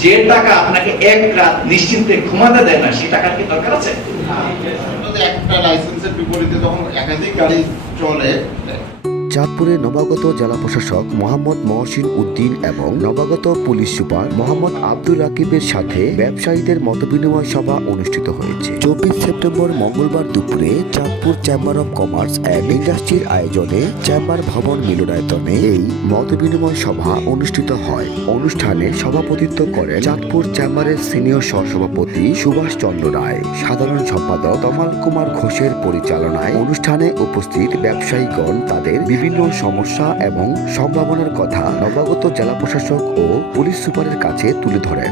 যে টাকা আপনাকে এক রাত নিশ্চিন্তে ঘুমাতে দেয় না, সে টাকার কি দরকার আছে? একটা লাইসেন্সের বিপরীতে তখন একাধিক গাড়ি চলে চাঁদপুরে নবাগত জেলা প্রশাসক মোহাম্মদ মহসিন উদ্দিন এবং নবাগত পুলিশ সুপার মোহাম্মদ আব্দুল রাকিবের সাথে ব্যবসায়ীদের মতবিনিময় সভা অনুষ্ঠিত হয়েছে। চব্বিশ সেপ্টেম্বর মঙ্গলবার দুপুরে Chandpur chamber of commerce and ইন্ডাস্ট্রির আয়োজনে চেম্বার ভবন মিলনায়তনে এই মতবিনিময় সভা অনুষ্ঠিত হয়। অনুষ্ঠানে সভাপতিত্ব করেন চাঁদপুর চেম্বারের সিনিয়র সহসভাপতি সুভাষ চন্দ্র রায়, সাধারণ সম্পাদক তমাল কুমার ঘোষের পরিচালনায় অনুষ্ঠানে উপস্থিত ব্যবসায়ীগণ তাদের বিভিন্ন সমস্যা এবং সম্ভাবনার কথা নবাগত জেলা প্রশাসক ও পুলিশ সুপারের কাছে তুলে ধরেন।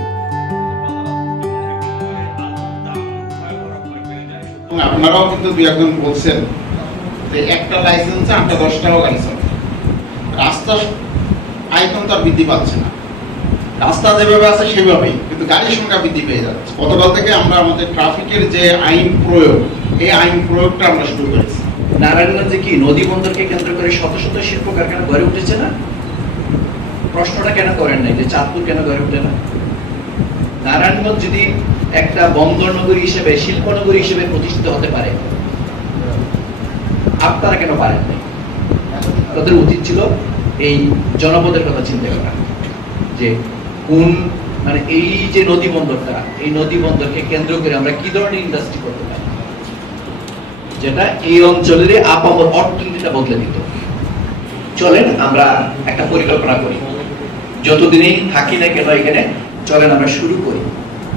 আপনারাও কিন্তু দুই একজন বলছেন যে একটা লাইসেন্সে আটটা দশটাও গাড়ি চলে রাস্তা আয়তন তো বৃদ্ধি পাচ্ছে না। রাস্তা যেভাবে আছে সেভাবেই, কিন্তু গাড়ির সংখ্যা বৃদ্ধি পেয়ে যাচ্ছে। গতকাল থেকে আমরা আমাদের ট্রাফিকের যে আইন প্রয়োগ, এই আইন প্রয়োগটা আমরা শুরু করেছি। নারায়ণগঞ্জে কি নদী বন্দরকে কেন্দ্র করে শত শত শিল্প কারখানা গড়ে উঠেছে না? প্রশ্নটা কেন করেন নাই? যে চাঁদপুর কেন গড়ে ওঠে না? নারায়ণগঞ্জ যদি একটা বন্দর নগরী হিসেবে, শিল্প নগরী হিসেবে প্রতিষ্ঠিত হতে পারে, আপনারা কেন পারেন নাই? তাদের উচিত ছিল এই জনপদের কথা চিন্তা করা, যে কোন মানে এই যে নদী বন্দরটা, এই নদী বন্দরকে কেন্দ্র করে আমরা কি ধরনের ইন্ডাস্ট্রি করতে পারি? যেটা এই অঞ্চলের আপামর অর্থনীতিটা বদলে দিত। চলেন আমরা একটা পরিকল্পনা করি। যতদিনই থাকি না কেন এখানে, চলেন আমরা শুরু করি।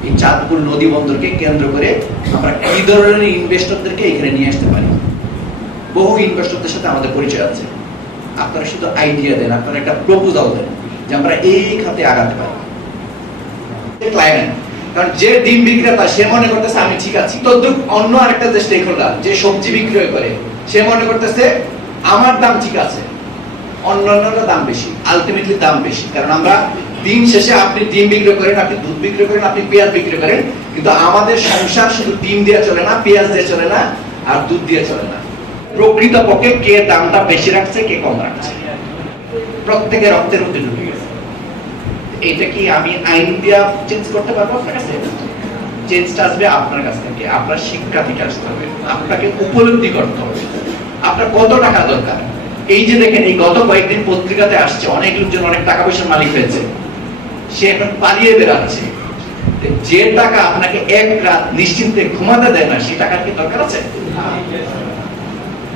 এই চাঁদপুর নদী বন্দরকে কেন্দ্র করে আমরা কি ধরনের ইনভেস্টরদেরকে এখানে নিয়ে আসতে পারি? বহু ইনভেস্টরদের সাথে আমাদের পরিচয় আছে। আপনারা শুধু আইডিয়া দেন, আপনারা একটা প্রপোজাল দেন যে আমরা এই খাতে আগাতে পারি। ক্লায়েন্ট কারণ যে ডিম বিক্রেতা, সে মনে করতেছে, আমি ঠিক আছি। তদ্রুপ অন্য আরেকটা যে স্টেক হোল্ডার যে সবজি বিক্রয় করে, সে মনে করতেছে, আমার দাম ঠিক আছে। অন্যান্যরা দাম বেশি আলটিমেটলি দাম বেশি। কারণ আমরা দিন শেষে আপনি ডিম বিক্রি করেন, আপনি দুধ বিক্রি করেন, আপনি পেঁয়াজ বিক্রি করেন, কিন্তু আমাদের সংসার শুধু ডিম দিয়ে চলে না, পেঁয়াজ দিয়ে চলে না, আর দুধ দিয়ে চলে না। প্রকৃতপক্ষে কে দামটা বেশি রাখছে, কে কম রাখছে? প্রত্যেকের রক্তের মধ্যে ঢুকে এটা কি আমি আইন দিয়া চেঞ্জ করতে পারব আপনার কাছে? চেঞ্জটা আসবে আপনার কাছ থেকে। আপনার শিক্ষা থেকে আসতে হবে। আপনাকে উপলব্ধি করতে হবে। আপনার কত টাকা দরকার? এই যে দেখেন এই গত কয়েকদিন পত্রিকাতে আসছে অনেক লোকজন অনেক টাকা পয়সার মালিক হয়েছে। সে এখন পালিয়ে বেড়াচ্ছে। যে টাকা আপনাকে এক রাত নিশ্চিন্তে ঘুমাতে দেয় না সে টাকার কি দরকার আছে?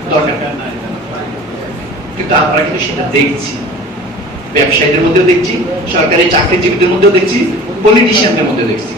দরকার। কিন্তু আমরা কিন্তু সেটা দেখছি। ব্যবসায়ীদের মধ্যেও দেখছি সরকারি চাকরিজীবীদের মধ্যেও দেখছি পলিটিশিয়ানদের মধ্যে দেখছি।